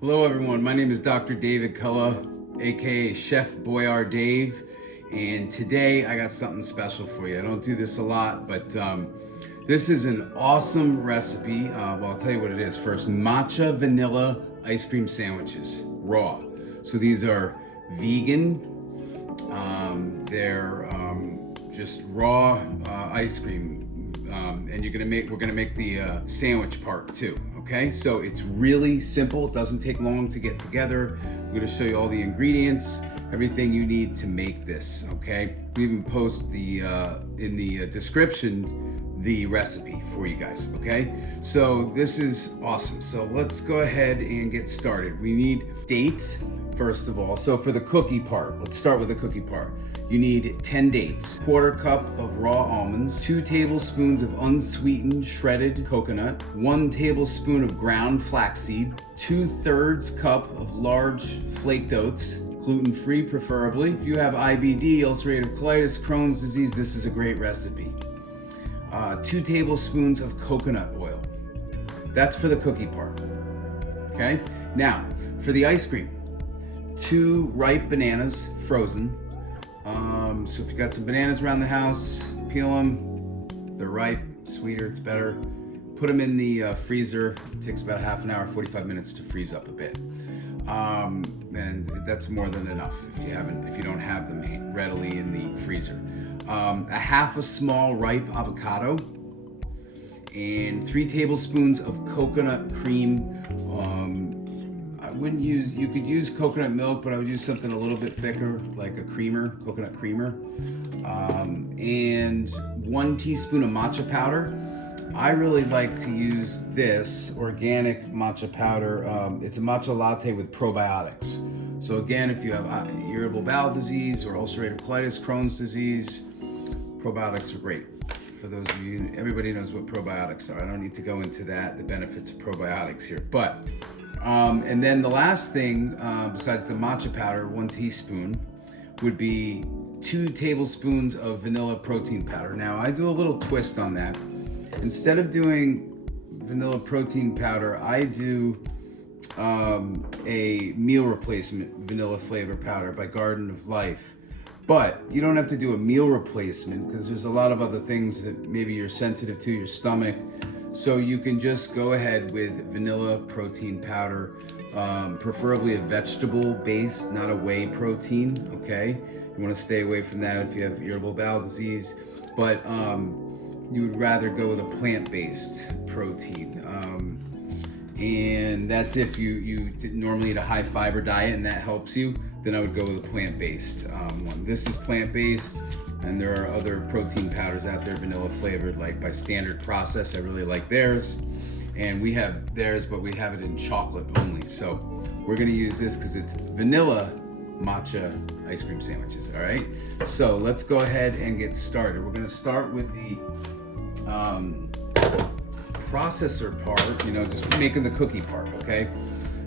Hello everyone, my name is Dr. David Kulla, aka Chef Boyar Dave, and today I got something special for you. I don't do this a lot, but this is an awesome recipe. Well, I'll tell you what it is first. Matcha vanilla ice cream sandwiches, raw. So these are vegan, they're just raw ice cream. And we're gonna make the sandwich part too, okay? So it's really simple, it doesn't take long to get together. I'm gonna show you all the ingredients, everything you need to make this, okay? We even post in the description the recipe for you guys, okay? So this is awesome. So let's go ahead and get started. We need dates, first of all. So for the cookie part, let's start with the cookie part. You need 10 dates, quarter cup of raw almonds, 2 tablespoons of unsweetened shredded coconut, 1 tablespoon of ground flaxseed, 2/3 cup of large flaked oats, gluten-free preferably. If you have IBD, ulcerative colitis, Crohn's disease, this is a great recipe. 2 tablespoons of coconut oil. That's for the cookie part, okay? Now, for the ice cream, 2 ripe bananas, frozen. So if you got some bananas around the house, peel them. They're ripe, sweeter, it's better. Put them in the freezer. It takes about half an hour, 45 minutes to freeze up a bit. And that's more than enough if you don't have them readily in the freezer. A half a small ripe avocado and 3 tablespoons of coconut cream. You could use coconut milk, but I would use something a little bit thicker, like a creamer, coconut creamer. And 1 teaspoon of matcha powder. I really like to use this organic matcha powder. It's a matcha latte with probiotics. So again, if you have irritable bowel disease or ulcerative colitis, Crohn's disease, probiotics are great. For those of you, everybody knows what probiotics are. I don't need to go into that, the benefits of probiotics here. But and then the last thing, besides the matcha powder, 1 teaspoon, would be 2 tablespoons of vanilla protein powder. Now, I do a little twist on that. Instead of doing vanilla protein powder, I do a meal replacement vanilla flavor powder by Garden of Life. But you don't have to do a meal replacement because there's a lot of other things that maybe you're sensitive to, your stomach. So you can just go ahead with vanilla protein powder, preferably a vegetable based, not a whey protein, okay? You wanna stay away from that if you have irritable bowel disease, but you would rather go with a plant-based protein. And that's if you normally eat a high fiber diet and that helps you, then I would go with a plant-based one. This is plant-based. And there are other protein powders out there, vanilla flavored, like by Standard Process. I really like theirs. And we have theirs, but we have it in chocolate only. So we're gonna use this because it's vanilla matcha ice cream sandwiches, all right? So let's go ahead and get started. We're gonna start with the processor part, just making the cookie part, okay?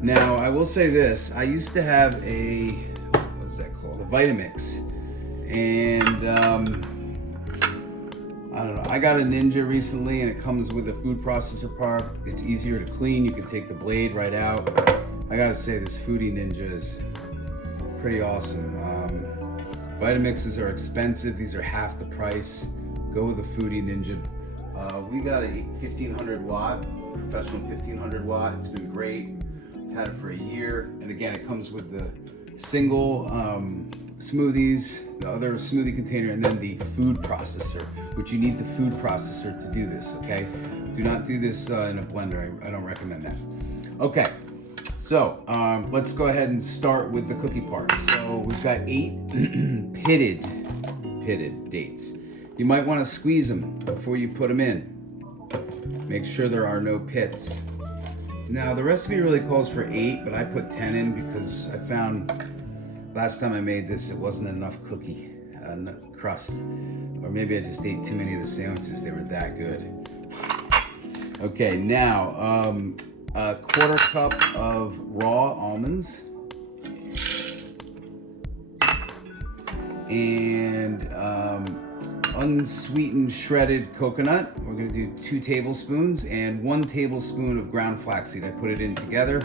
Now, I will say this. I used to have what is that called? A Vitamix. And I don't know, I got a Ninja recently and it comes with a food processor part. It's easier to clean, you can take the blade right out. I gotta say, this Foodie Ninja is pretty awesome. Vitamixes are expensive, these are half the price. Go with a Foodie Ninja. We got a 1500 watt, professional 1500 watt, it's been great. I've had it for a year, and again, it comes with the single smoothies, the other smoothie container, and then the food processor, which you need the food processor to do this, okay? Do not do this in a blender. I don't recommend that. Okay, so let's go ahead and start with the cookie part. So we've got 8 pitted dates. You might want to squeeze them before you put them in. Make sure there are no pits. Now the recipe really calls for 8, but I put 10 in because I found last time I made this, it wasn't enough cookie crust. Or maybe I just ate too many of the sandwiches, they were that good. Okay, now, a quarter cup of raw almonds. And unsweetened shredded coconut. We're gonna do 2 tablespoons and 1 tablespoon of ground flaxseed. I put it in together.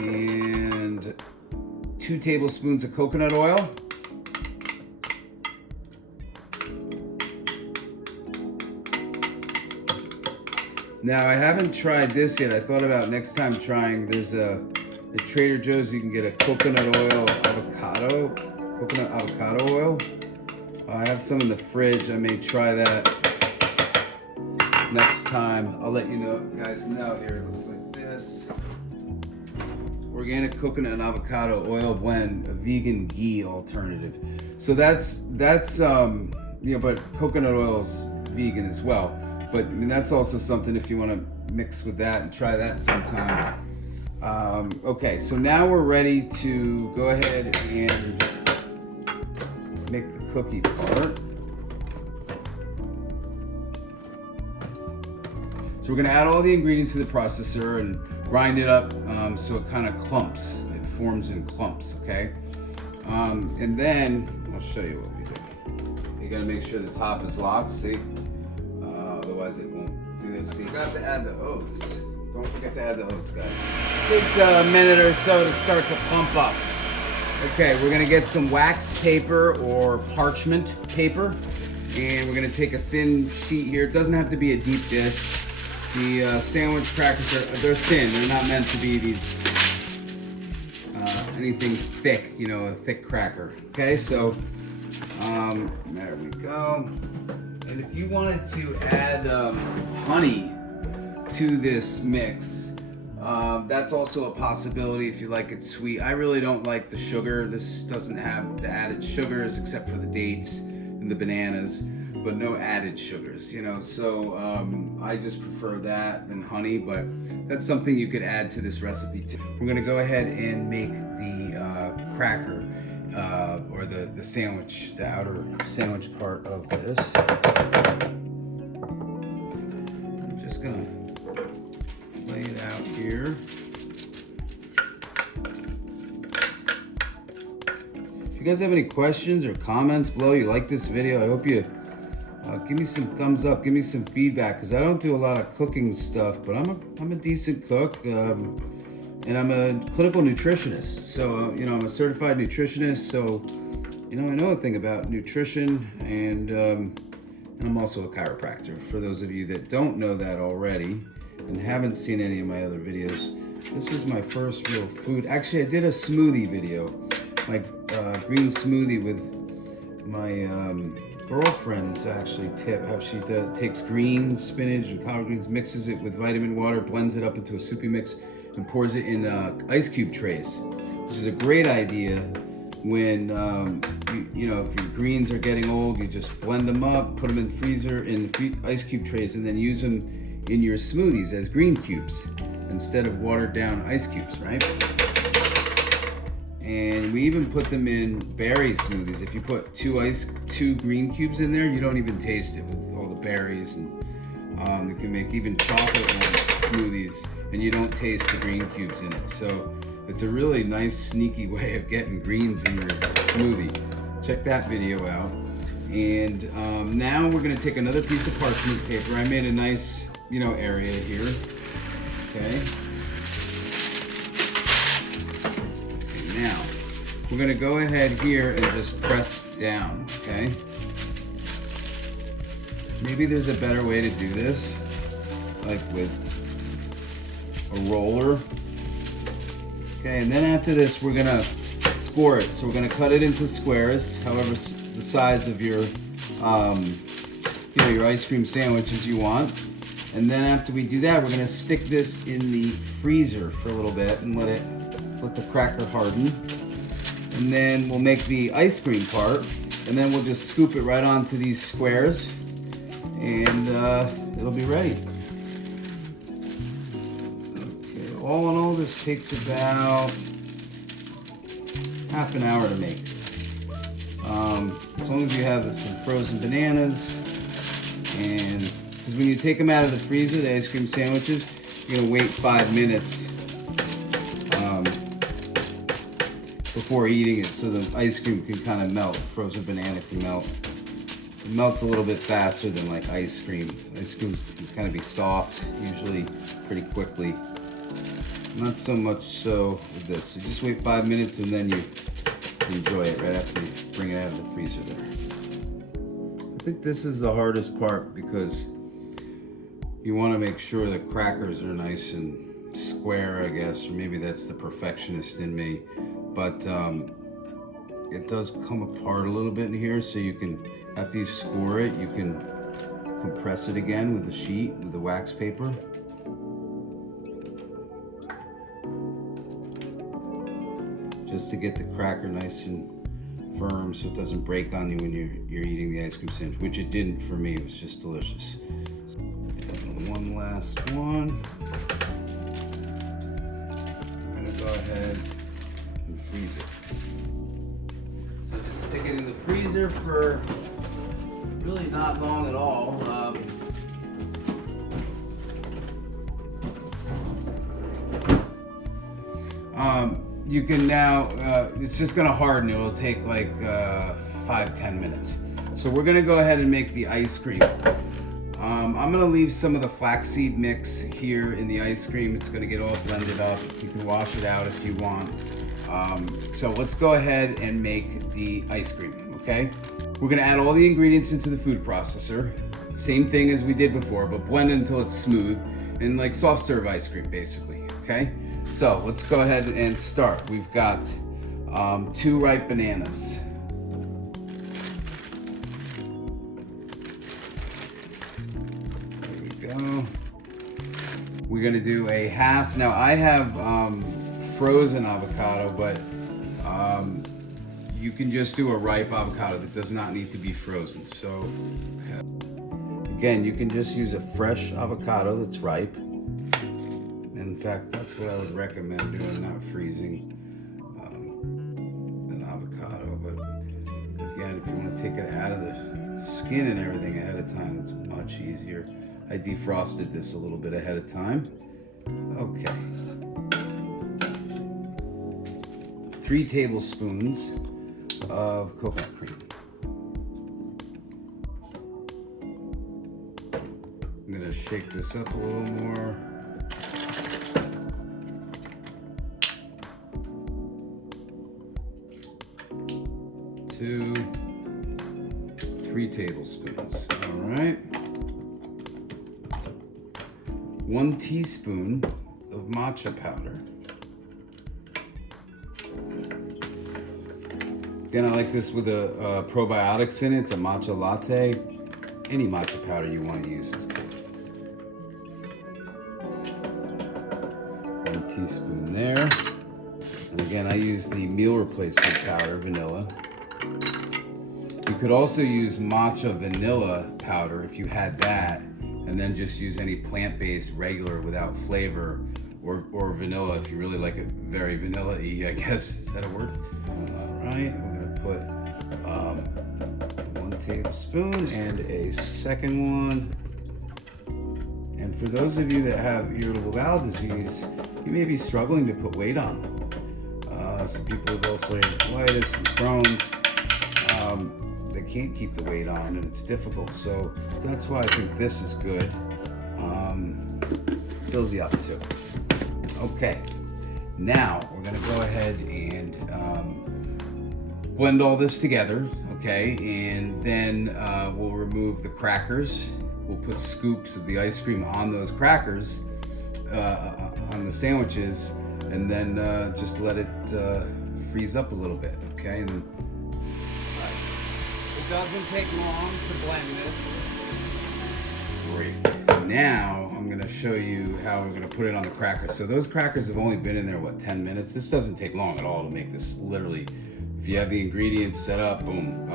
and 2 tablespoons of coconut oil. Now, I haven't tried this yet. I thought about next time trying. There's at Trader Joe's, you can get a coconut avocado oil. I have some in the fridge. I may try that next time. I'll let you guys know. Here it looks like this. Organic coconut and avocado oil blend, a vegan ghee alternative. So that's but coconut oil's vegan as well. But I mean, that's also something if you want to mix with that and try that sometime. Okay, so now we're ready to go ahead and make the cookie part. So we're gonna add all the ingredients to the processor and grind it up so it kind of clumps. It forms in clumps, okay? And then, I'll show you what we do. You gotta make sure the top is locked, see? Otherwise it won't do this. See, you got to add the oats. Don't forget to add the oats, guys. Takes a minute or so to start to pump up. Okay, we're gonna get some wax paper or parchment paper, and we're gonna take a thin sheet here. It doesn't have to be a deep dish. The sandwich crackers they're thin. They're not meant to be these anything thick, a thick cracker. Okay, so there we go. And if you wanted to add honey to this mix, that's also a possibility if you like it sweet. I really don't like the sugar. This doesn't have the added sugars except for the dates and the bananas, but no added sugars, so I just prefer that than honey, but that's something you could add to this recipe too. We're gonna go ahead and make the cracker or the sandwich, the outer sandwich part of this. I'm just gonna lay it out here. If you guys have any questions or comments below, you like this video, I hope you give me some thumbs up, give me some feedback, because I don't do a lot of cooking stuff, but I'm a decent cook, and I'm a clinical nutritionist. So I'm a certified nutritionist, so I know a thing about nutrition, and I'm also a chiropractor. For those of you that don't know that already and haven't seen any of my other videos, this is my first real food. Actually, I did a smoothie video, my green smoothie with my girlfriend's actually tip, how she takes greens, spinach, and collard greens, mixes it with vitamin water, blends it up into a soupy mix, and pours it in ice cube trays, which is a great idea when if your greens are getting old. You just blend them up, put them in freezer in ice cube trays, and then use them in your smoothies as green cubes instead of watered down ice cubes, right? And we even put them in berry smoothies. If you put two green cubes in there, you don't even taste it with all the berries, and you can make even chocolate smoothies and you don't taste the green cubes in it. So it's a really nice sneaky way of getting greens in your smoothie. Check that video out. And now we're gonna take another piece of parchment paper. I made a nice area here, okay? Now, we're gonna go ahead here and just press down, okay? Maybe there's a better way to do this, like with a roller. Okay, and then after this, we're gonna score it. So we're gonna cut it into squares, however the size of your, your ice cream sandwiches you want. And then after we do that, we're gonna stick this in the freezer for a little bit and let the cracker harden. And then we'll make the ice cream part, and then we'll just scoop it right onto these squares, and it'll be ready. Okay, all in all, this takes about half an hour to make. As long as you have some frozen bananas, and because when you take them out of the freezer, the ice cream sandwiches, you're gonna wait 5 minutes before eating it, so the ice cream can kind of melt. Frozen banana can melt. It melts a little bit faster than like ice cream. Ice cream can kind of be soft, usually pretty quickly. Not so much so with this. So just wait 5 minutes and then you enjoy it right after you bring it out of the freezer there. I think this is the hardest part because you want to make sure the crackers are nice and square, I guess, or maybe that's the perfectionist in me. But it does come apart a little bit in here, so you can, after you score it, you can compress it again with a sheet, with the wax paper. Just to get the cracker nice and firm so it doesn't break on you when you're eating the ice cream sandwich, which it didn't for me. It was just delicious. And one last one. I'm gonna go ahead and freeze it. So just stick it in the freezer for really not long at all. You can now, it's just gonna harden. It'll take like 5-10 minutes. So we're gonna go ahead and make the ice cream. I'm gonna leave some of the flaxseed mix here in the ice cream. It's gonna get all blended up. You can wash it out if you want. So let's go ahead and make the ice cream, okay? We're gonna add all the ingredients into the food processor. Same thing as we did before, but blend it until it's smooth and like soft serve ice cream basically, okay? So let's go ahead and start. We've got 2 ripe bananas. There we go. We're gonna do a half. Now I have frozen avocado, but you can just do a ripe avocado that does not need to be frozen. So again, you can just use a fresh avocado that's ripe. In fact, that's what I would recommend doing, not freezing an avocado. But again, if you want to take it out of the skin and everything ahead of time, it's much easier. I defrosted this a little bit ahead of time. Okay. 3 tablespoons of coconut cream. I'm going to shake this up a little more. 3 tablespoons. All right. 1 teaspoon of matcha powder. Again, I like this with a probiotics in it. It's a matcha latte. Any matcha powder you want to use is good. 1 teaspoon there. And again, I use the meal replacement powder, vanilla. You could also use matcha vanilla powder if you had that, and then just use any plant-based regular without flavor, or vanilla if you really like it very vanilla-y, I guess. Is that a word? All right, we're gonna put 1 tablespoon and a second one. And for those of you that have irritable bowel disease, you may be struggling to put weight on. Some people with ulcerative colitis and Crohn's, they can't keep the weight on, and it's difficult. So that's why I think this is good. Fills you up too. Okay, now we're gonna go ahead and blend all this together, okay? And then we'll remove the crackers. We'll put scoops of the ice cream on those crackers, on the sandwiches, and then just let it freeze up a little bit, okay? And then, it doesn't take long to blend this. Great. Now I'm gonna show you how we're gonna put it on the crackers. So those crackers have only been in there, what, 10 minutes? This doesn't take long at all to make this. Literally, if you have the ingredients set up, boom,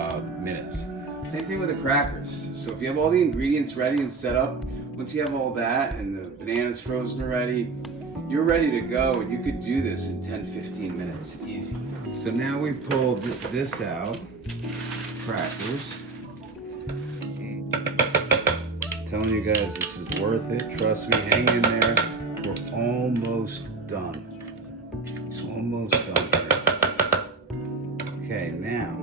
minutes. Same thing with the crackers. So if you have all the ingredients ready and set up, once you have all that and the bananas frozen already, you're ready to go, and you could do this in 10-15 minutes, easy. So now we pulled this out, crackers. Telling you guys, this is worth it. Trust me, hang in there. We're almost done. It's almost done here. Okay, now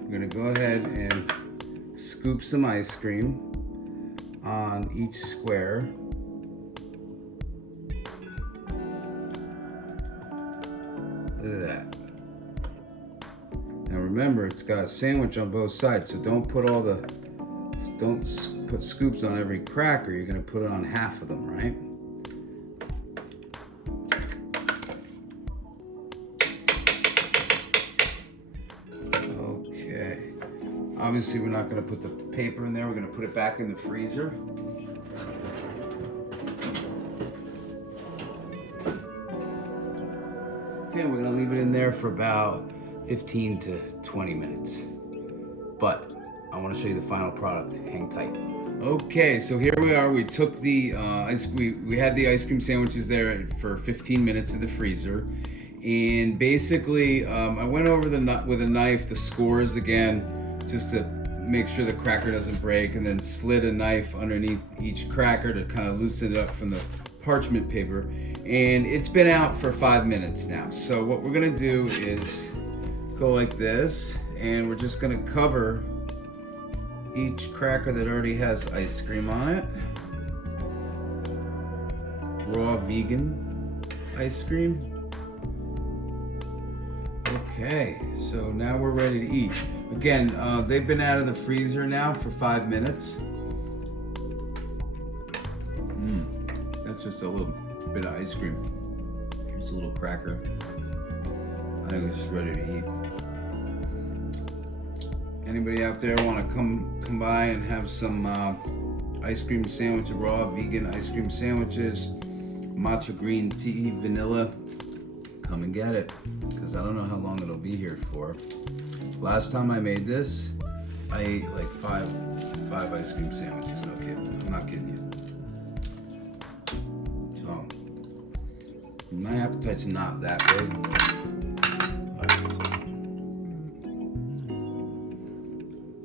we're gonna go ahead and scoop some ice cream on each square. remember, it's got a sandwich on both sides, so don't put put scoops on every cracker. You're gonna put it on half of them, right? Okay. Obviously, we're not gonna put the paper in there. We're gonna put it back in the freezer. Okay, we're gonna leave it in there for about 15 to 20 minutes. But I wanna show you the final product. Hang tight. Okay, so here we are. We took the, we had the ice cream sandwiches there for 15 minutes in the freezer. And basically, I went over with a knife, the scores again, just to make sure the cracker doesn't break, and then slid a knife underneath each cracker to kind of loosen it up from the parchment paper. And it's been out for 5 minutes now. So what we're gonna do is go like this, and we're just gonna cover each cracker that already has ice cream on it. Raw vegan ice cream. Okay, so now we're ready to eat. Again, they've been out of the freezer now for 5 minutes. That's just a little bit of ice cream. Here's a little cracker. I think it's just ready to eat. Anybody out there want to come by and have some ice cream sandwich, raw vegan ice cream sandwiches, matcha green tea, vanilla? Come and get it, because I don't know how long it'll be here for. Last time I made this, I ate like five ice cream sandwiches. No kidding. I'm not kidding you. So my appetite's not that big.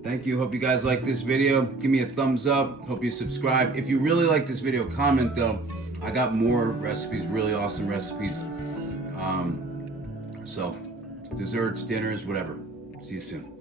Thank you. Hope you guys like this video. Give me a thumbs up. Hope you subscribe. If you really like this video, comment though. I got more recipes, really awesome recipes. So desserts, dinners, whatever. See you soon.